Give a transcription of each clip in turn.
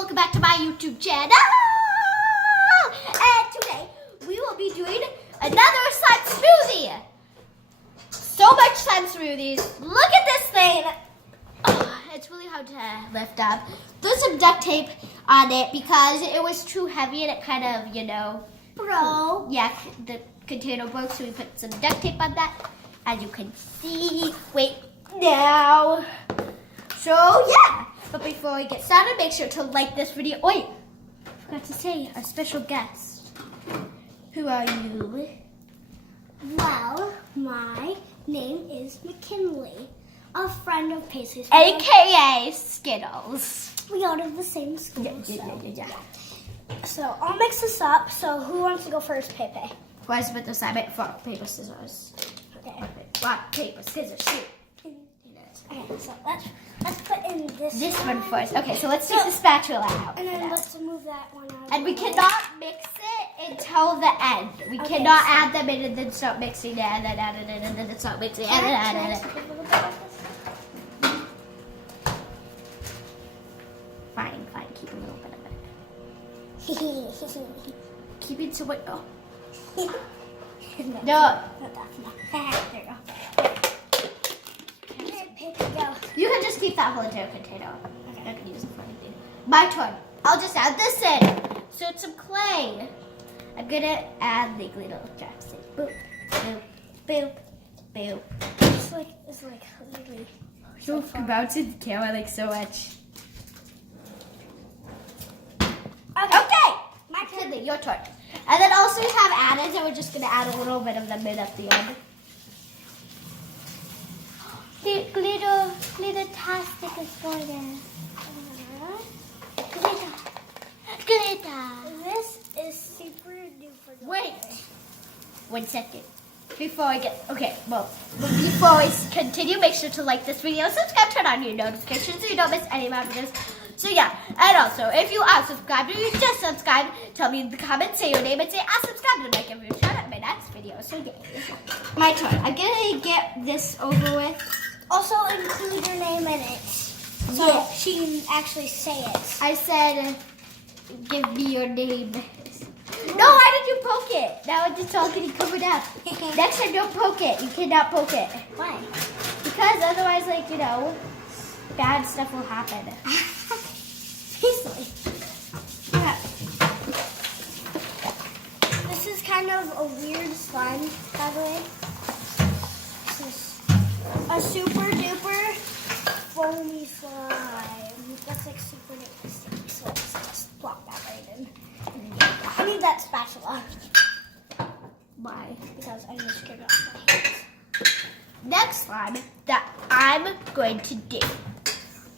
welcome back to my YouTube channel. And today we will be doing another slime smoothie. So much slime smoothies. Look at this thing. Oh, it's really hard to lift up. There's some duct tape on it because it was too heavy and it kind of, broke. Yeah, the container broke, so we put some duct tape on that. As you can see, wait, now. So yeah, but before we get started, make sure to like this video. Wait, I forgot to say our special guest. Who are you? Well, my name is McKinley, a friend of Paisley's. AKA Skittles. We go to the same school. Yeah. So I'll mix this up. So who wants to go first, Pepe? Who has to put this on? Rock, paper, scissors. Okay. Rock, paper, scissors, shoot. Okay, so let's put in This one first. Okay, so let's take the spatula out. And then let's move that one out. And we cannot mix it until the end. We cannot add them in and then start mixing it, and then add it in, and then start mixing it, and then add it in. Fine, keep a little bit of it. Keep it so it, oh. No. There you go. Go. You can just keep that whole entire container. I can use it for anything. My turn. I'll just add this in. So it's some clay. I'm gonna add the little drops. Boop, boop, boop, boop. It's like literally. So bouncing the camera like so much. Okay. My turn. Your turn. And then also we have added, and we're just gonna add a little bit of them in at the end. Glitter-tastic is going there. Glitter. This is super duper. Wait. 1 second. Before I before we continue, make sure to like this video, subscribe, turn on your notifications so you don't miss any of my videos. So yeah, and also, if you are subscribed or you just subscribed, tell me in the comments, say your name and say I subscribed, and I give you a shout out in my next video. So yeah, my turn. I'm gonna get this over with. Also include your name in it, so she can actually say it. I said, give me your name. No, why did you poke it? Now it's all getting covered up. Next time, don't poke it. You cannot poke it. Why? Because otherwise, bad stuff will happen. Easily. Okay. This is kind of a weird slime, by the way. This is a super duper foamy slime. That's super duper sticky, so let's just plop that right in. I need that spatula. Why? Because I'm just scared off my hands. Next slime that I'm going to do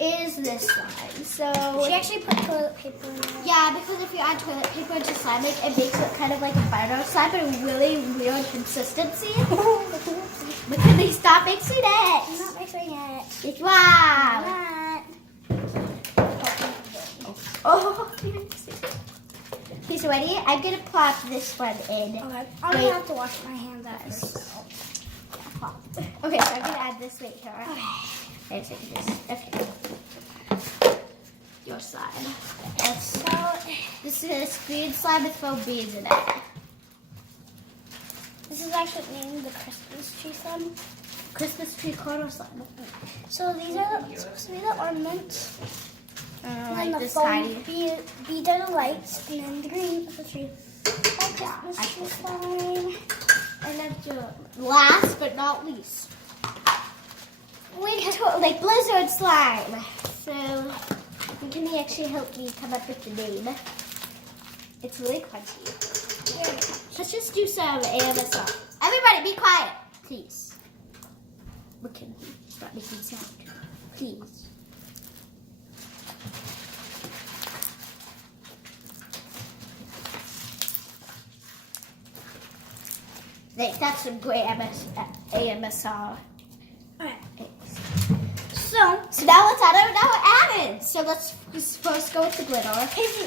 is this slime. So She actually put toilet paper in there. yeah, because if you add toilet paper into slime, it makes it kind of like a butter slime, but a really weird consistency. McKinley, stop mixing it. I'm not mixing it. It's wow. Not. Oh. Okay, so ready? I'm gonna plop this one in. Okay. I'm gonna have to wash my hands after. Okay, so I'm gonna add this right here. Okay. Okay. Your slime. This is green slime with foam beads in it. This is actually named the Christmas tree slime. Christmas tree corner slime. So these are supposed to be the ornaments. And then the this foam tiny. beads are the lights, and then the green is the tree. Christmas tree slime. And then last but not least, we have blizzard slime. So can you actually help me come up with the name? It's really crunchy. Yeah. Let's just do some AMSR. Everybody, be quiet, please. McKinley, stop making sound, please. That's some great AMSR. Okay. So now let's add it. Now we're added. So let's first go with the glitter. Paisley,